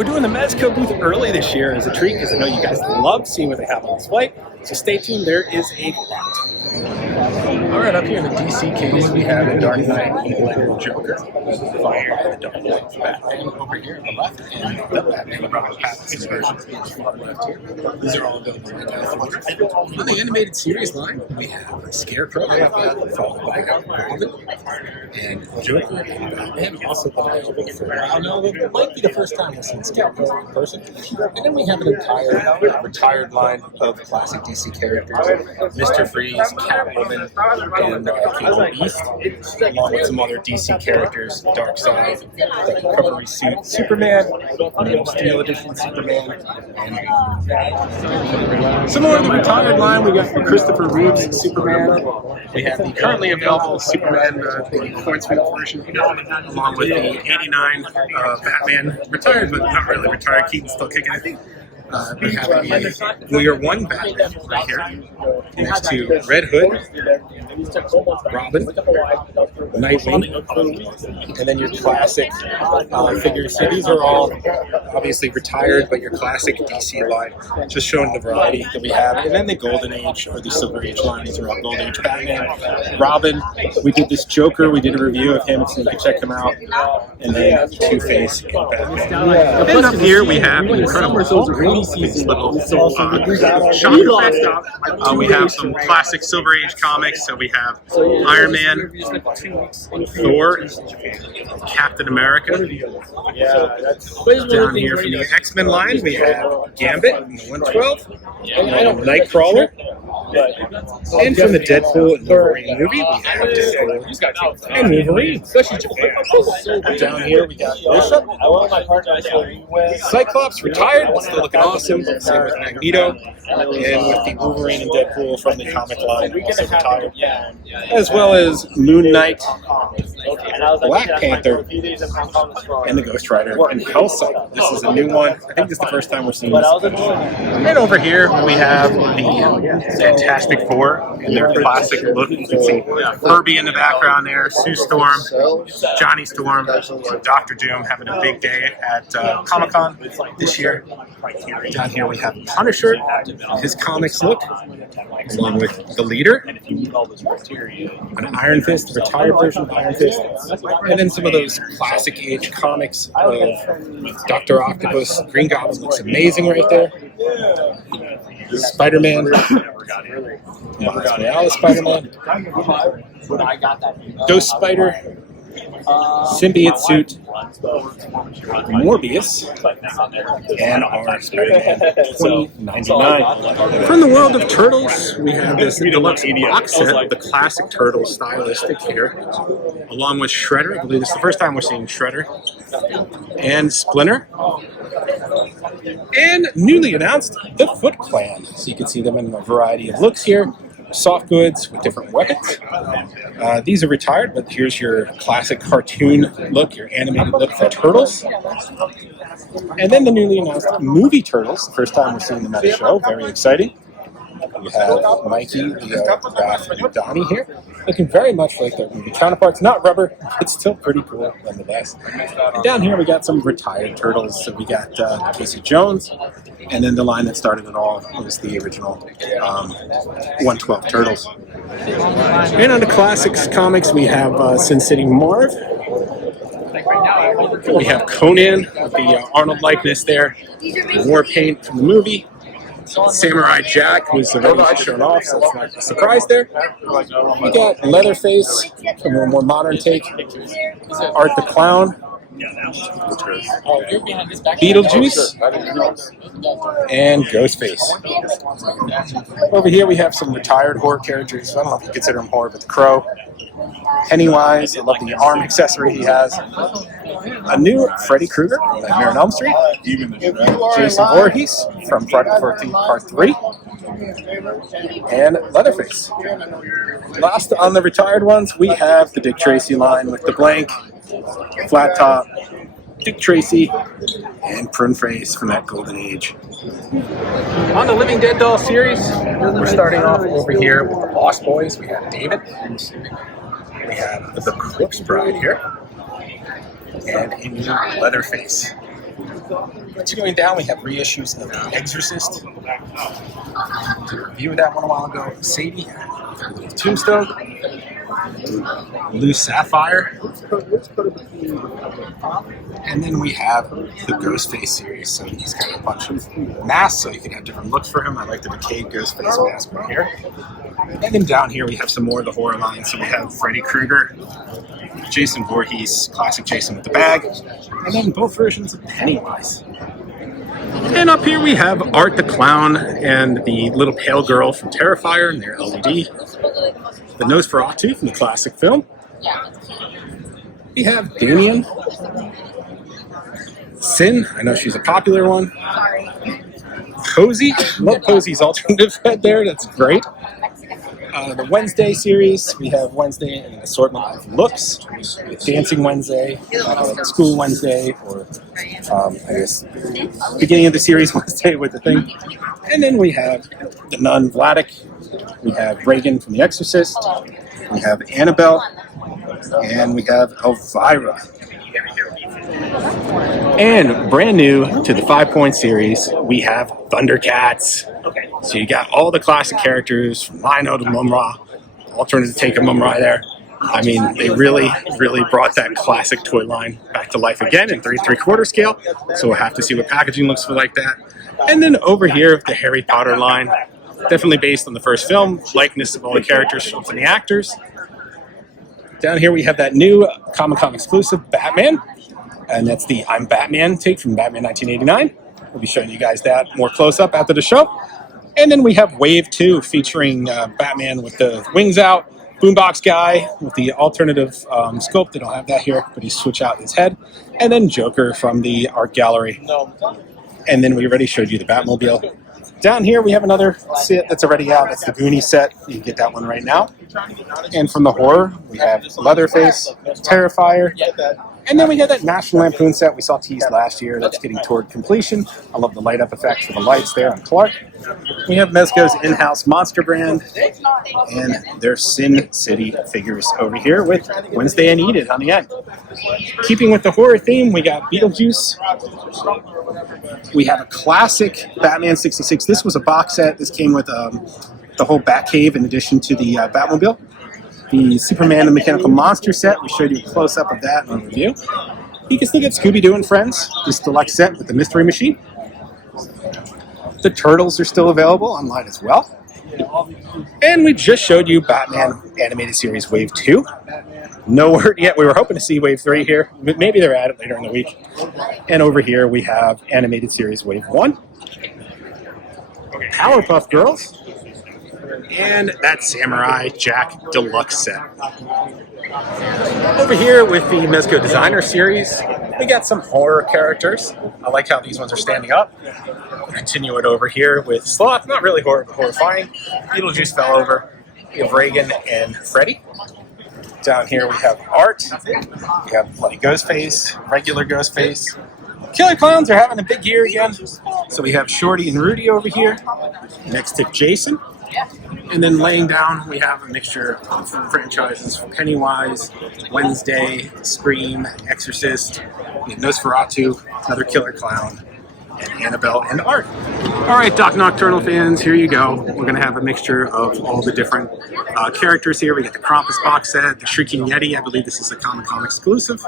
We're doing the Mezco booth early this year as a treat because I know you guys love seeing what they have on display. So stay tuned, there is a lot. Alright, up here in the DC case we have the Dark Knight Eagle Joker, followed by the Dark Knight Batman over here on the left, and the Batman Robert Pattinson version on the left here. These are all available right now. On the animated series line, we have Scarecrow, followed by Robin, and Joker, and Batman, also by over for it might be the first time we've seen Scarecrow in person. And then we have an entire retired line of classic DC characters, Mr. Freeze, Catwoman, and Kate Beast, along with some other DC characters, Darkseid, the recovery suit Superman, Steel Edition Superman, and some more of the retired line. We got the Christopher Reeves Superman. We have the currently available Superman, the coin sweep version, along with the '89 Batman, retired but not really retired. Keaton's still kicking, I think. We have a Year One Batman right here, next to Red Hood, Robin, Nightwing, and then your classic figures. So these are all obviously retired, but your classic DC line, just showing the variety that we have. And then the Golden Age or the Silver Age line, these are all Golden Age Batman, Robin. We did this Joker, we did a review of him, so you can check him out. And then Two-Face and Batman. And up here we have Incredible Hulk. These little shocker effects. We have some classic Silver Age comics. So we have Iron Man, Thor, Captain America. Down here from the X-Men line, we have Gambit in the 112, Nightcrawler. And from the Deadpool and Wolverine movie, we have Deadpool and Wolverine. Down here we got Bishop, Cyclops retired, but still looking awesome. Same with Magneto, and with the Wolverine and Deadpool from the comic line, also retired. As well as Moon Knight, Black Panther, and the Ghost Rider, and Hellcycle. This is a new one. I think this is the first time we're seeing this. And over here we have the Fantastic Four in their classic look. You can see Herbie in the background there, Sue Storm, Johnny Storm, Dr. Doom having a big day at Comic-Con this year. Down here we have Punisher, his comics look, along with the Leader, an Iron Fist, a retired version of Iron Fist, and then some of those classic age comics of Dr. Octopus. Green Goblin looks amazing right there. Spider-Man, Miles Morales Spider-Man, Ghost Spider, Symbiote Suit, Morbius, and our Spider-Man 2099. From the world of Turtles, we have this deluxe box set of the classic Turtles stylistic here, along with Shredder. I believe this is the first time we're seeing Shredder, and Splinter, and newly announced the Foot Clan. So you can see them in a variety of looks here. Soft goods with different weapons. These are retired, but here's your classic cartoon look, your animated look for Turtles. And then the newly announced movie Turtles, the first time we're seeing them at a show, very exciting. We have Mikey, the Raph, and Donnie here, looking very much like their movie counterparts. Not rubber, but still pretty cool nonetheless. And down here we got some retired Turtles. So we got Casey Jones, and then the line that started it all was the original 112 Turtles. And on the Classics comics, we have Sin City Marv. We have Conan with the Arnold likeness there, war paint from the movie. Samurai Jack, who's already shown off, so it's not a surprise there. We got Leatherface from a more modern take, Art the Clown, Beetlejuice, and Ghostface. Over here we have some retired horror characters. I don't know if you consider them horror, but the Crow, Pennywise. I love the arm accessory he has. A new Freddy Krueger, Nightmare on Elm Street. Jason Voorhees from Friday the 13th Part 3. And Leatherface. Last on the retired ones, we have the Dick Tracy line with the blank, flat top, Dick Tracy, and Prune Face from that Golden Age. On the Living Dead doll series, we're starting off over here with the Lost Boys. We have David. We have the Corpse Bride here. And a new Leatherface. Continuing down, we have reissues of The Exorcist. Did a review of that one a while ago. Sadie, Tombstone, Blue Sapphire, and then we have the Ghostface series. So he's got a bunch of masks, so you can have different looks for him. I like the decayed Ghostface mask right here. And then down here we have some more of the horror line. So we have Freddy Krueger, Jason Voorhees, classic Jason with the bag, and then both versions of Pennywise. And up here we have Art the Clown and the little pale girl from Terrifier and their LED. The Nosferatu from the classic film. We have Damien. Sin, I know she's a popular one. Posey, love Posey's alternative head there, that's great. The Wednesday series, we have Wednesday in an assortment of looks. Dancing Wednesday, School Wednesday, or I guess beginning of the series Wednesday with the thing. And then we have the nun Vladik, we have Reagan from The Exorcist, we have Annabelle, and we have Elvira. And brand new to the 5-point series, we have Thundercats. So you got all the classic characters from Lino to Mumra, alternative take of Mumra there. I mean, they really brought that classic toy line back to life again in 3 3/4 scale. So we'll have to see what packaging looks like that. And then over here, the Harry Potter line, definitely based on the first film, likeness of all the characters from the actors. Down here we have that new Comic-Con exclusive Batman, and that's the I'm Batman take from Batman 1989. We'll be showing you guys that more close up after the show. And then we have Wave 2 featuring Batman with the wings out, Boombox guy with the alternative sculpt. They don't have that here, but he switched out his head. And then Joker from the art gallery. And then we already showed you the Batmobile. Down here we have another set that's already out. That's the Goonies set. You can get that one right now. And from the horror, we have Leatherface, Terrifier. And then we have that National Lampoon set we saw teased last year that's getting toward completion. I love the light up effect for the lights there on Clark. We have Mezco's in-house monster brand and their Sin City figures over here with Wednesday and Eat It on the end. Keeping with the horror theme, we got Beetlejuice. We have a classic Batman 66. This was a box set. This came with the whole Batcave in addition to the Batmobile. The Superman and Mechanical Monster set, we showed you a close-up of that in our review. You can still get Scooby-Doo and Friends, this deluxe set with the Mystery Machine. The Turtles are still available online as well. And we just showed you Batman Animated Series Wave 2. No word yet. We were hoping to see Wave 3 here. Maybe they're at it later in the week. And over here we have Animated Series Wave 1. Powerpuff Girls. And that Samurai Jack Deluxe set. Over here with the Mezco Designer Series, we got some horror characters. I like how these ones are standing up. We'll continue it over here with Sloth, not really horror, but horrifying. Beetlejuice fell over. We have Reagan and Freddy. Down here we have Art. We have Bloody Ghostface, regular Ghostface. Killer Clowns are having a big year again. So we have Shorty and Rudy over here, next to Jason. And then laying down, we have a mixture of franchises from Pennywise, Wednesday, Scream, Exorcist, Nosferatu, another Killer Clown, and Annabelle and Art. All right, Doc Nocturnal fans, here you go. We're going to have a mixture of all the different characters here. We got the Krampus box set, the Shrieking Yeti. I believe this is a Comic-Con exclusive.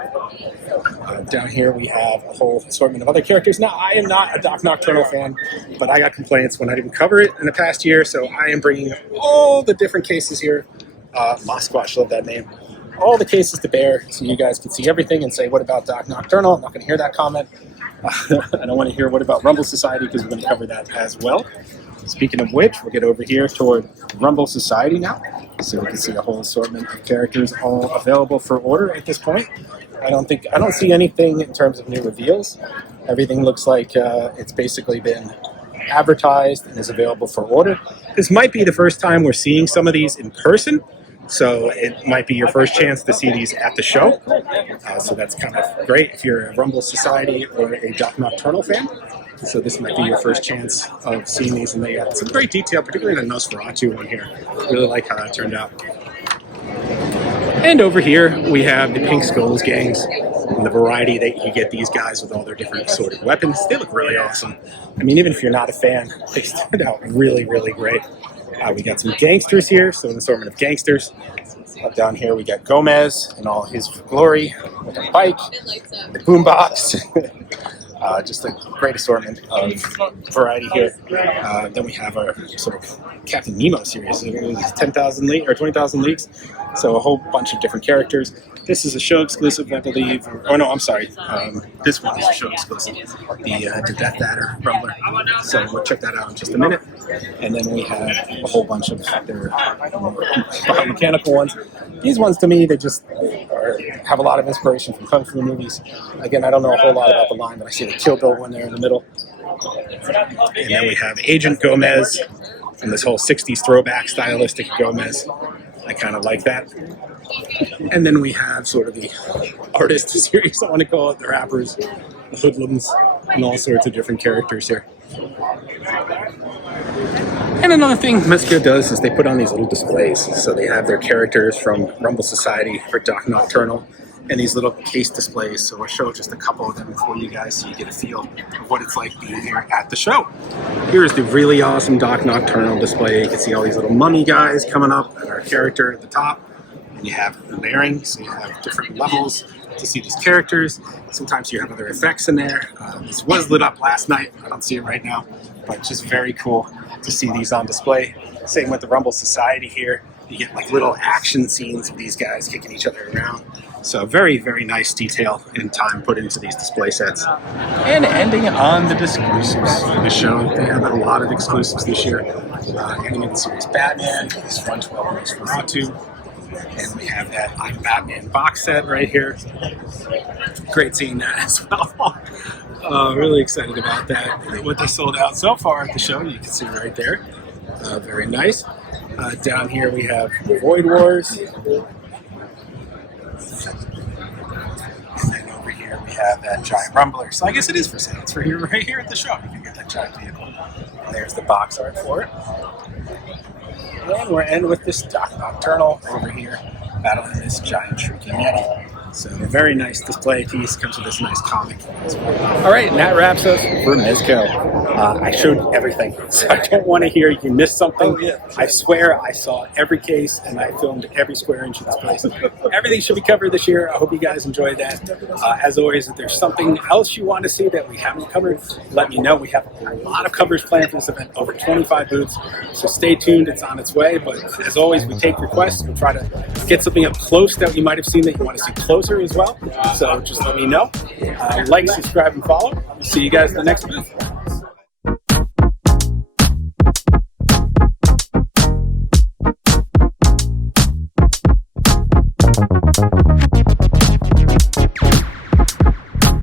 Down here we have a whole assortment of other characters. Now, I am not a Doc Nocturnal fan, but I got complaints when I didn't cover it in the past year, so I am bringing all the different cases here. Mosquatch, love that name. All the cases to bear, so you guys can see everything and say, what about Doc Nocturnal? I'm not going to hear that comment. I don't want to hear what about Rumble Society, because we're going to cover that as well. Speaking of which, we'll get over here toward Rumble Society now, so we can see a whole assortment of characters all available for order at this point. I don't see anything in terms of new reveals. Everything looks like it's basically been advertised and is available for order. This might be the first time we're seeing some of these in person, so it might be your first chance to see these at the show. So that's kind of great if you're a Rumble Society or a Doc Nocturnal fan. So this might be your first chance of seeing these, and they got some great detail, particularly the Nosferatu one here. Really like how that turned out. And over here, we have the Pink Skulls gangs. And the variety that you get these guys with all their different assorted weapons, they look really awesome. I mean, even if you're not a fan, they stand out really, really great. We got some gangsters here, so an assortment of gangsters. Up down here we got Gomez in all his glory with a bike, the boombox. Just a great assortment of variety here. Then we have our sort of Captain Nemo series. It was 10,000 leagues or 20,000 leagues, so a whole bunch of different characters. This is a show exclusive, I believe. Oh no, I'm sorry. This one is a show exclusive. The Death Adder Rumbler. So we'll check that out in just a minute. And then we have a whole bunch of their mechanical ones. These ones, to me, they just have a lot of inspiration from Kung Fu movies. Again, I don't know a whole lot about the line, but I see the Kill Bill one there in the middle. And then we have Agent Gomez and this whole 60s throwback stylistic Gomez. I kind of like that. And then we have sort of the artist series, I want to call it, the rappers, the hoodlums, and all sorts of different characters here. And another thing Mezco does is they put on these little displays. So they have their characters from Rumble Society for Doc Nocturnal and these little case displays. So I'll show just a couple of them for you guys so you get a feel of what it's like being here at the show. Here's the really awesome Doc Nocturnal display. You can see all these little mummy guys coming up and our character at the top. And you have layering, so you have different levels to see these characters. Sometimes you have other effects in there. This was lit up last night. I don't see it right now, but just very cool to see these on display. Same with the Rumble Society here. You get like little action scenes of these guys kicking each other around. So very, very nice detail and time put into these display sets. And ending on the exclusives for the show. They have a lot of exclusives this year. Animated series Batman, this 112 Nosferatu. And we have that I'm Batman box set right here. Great seeing that as well. Really excited about that. What they sold out so far at the show, you can see right there. Very nice. Down here we have Void Wars. And then over here we have that giant Rumbler. So I guess it is for sale. It's for here, right here at the show. You can get that giant vehicle. And there's the box art for it. And we're ending with this Doc Nocturnal over here, battling this giant shrieking Yeti. So a very nice display piece, comes with this nice comic. All right, and that wraps us for Mezco. I showed everything, so I don't want to hear you missed something. Oh, yeah. I swear I saw every case and I filmed every square inch of this place. Everything should be covered this year. I hope you guys enjoyed that. As always, if there's something else you want to see that we haven't covered, let me know. We have a lot of covers planned for this event, over 25 booths, so stay tuned. It's on its way, but as always, we take requests. We'll try to get something up close that you might have seen that you want to see closer as well. So just let me know. Like, subscribe, and follow. See you guys in the next booth.